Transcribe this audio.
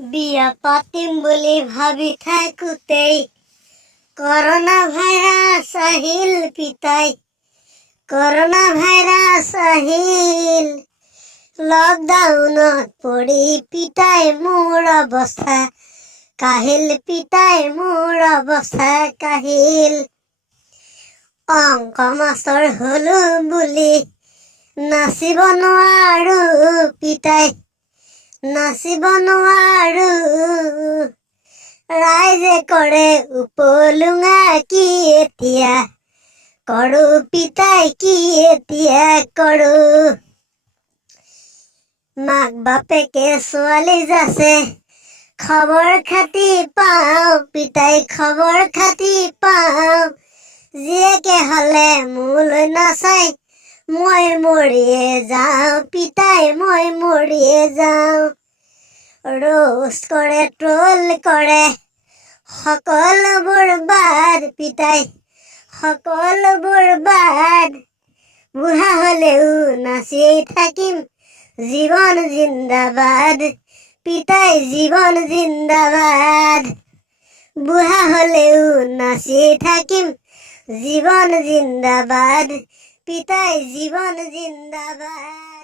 বিয়া পাতিম বুলি ভাবি থাকোতেই কৰোনা ভাইৰাস আহিল পিতাই। কৰোনা ভাইৰাস আহিল, লকডাউনত পৰি পিতাই মোৰ অৱস্থা কাহিল, পিতাই মোৰ অৱস্থা কাহিল। অংক মাষ্টৰ হলো বুলি নাচিব নোৱাৰো পিতাই, নাচিব নোৱাৰো। ৰাইজে কৰে উপলুঙা, কি এতিয়া কৰো পিতাই, কি এতিয়া কৰো। মাক বাপেকে ছোৱালী যাছে, খবৰ খাতি পাওঁ পিতাই, খবৰ খাতি পাওঁ। জীয়েকে হলে মোলৈ নাচাই, মই মৰিয়ে যাওঁ পিতাই, মই মৰিয়ে যাওঁ। ৰোষ্ট কৰে, ট্ৰল কৰে, সকলোবোৰ বাদ পিতাই, সকলোবোৰ বাদ। বুঢ়া হলেও নাচিয়েই থাকিম, জীৱন জিন্দাবাদ পিতাই, জীৱন জিন্দাবাদ। বুঢ়া হলেও নাচিয়েই থাকিম, জীৱন জিন্দাবাদ পিতাই, জীৱন জিন্দাবাদ।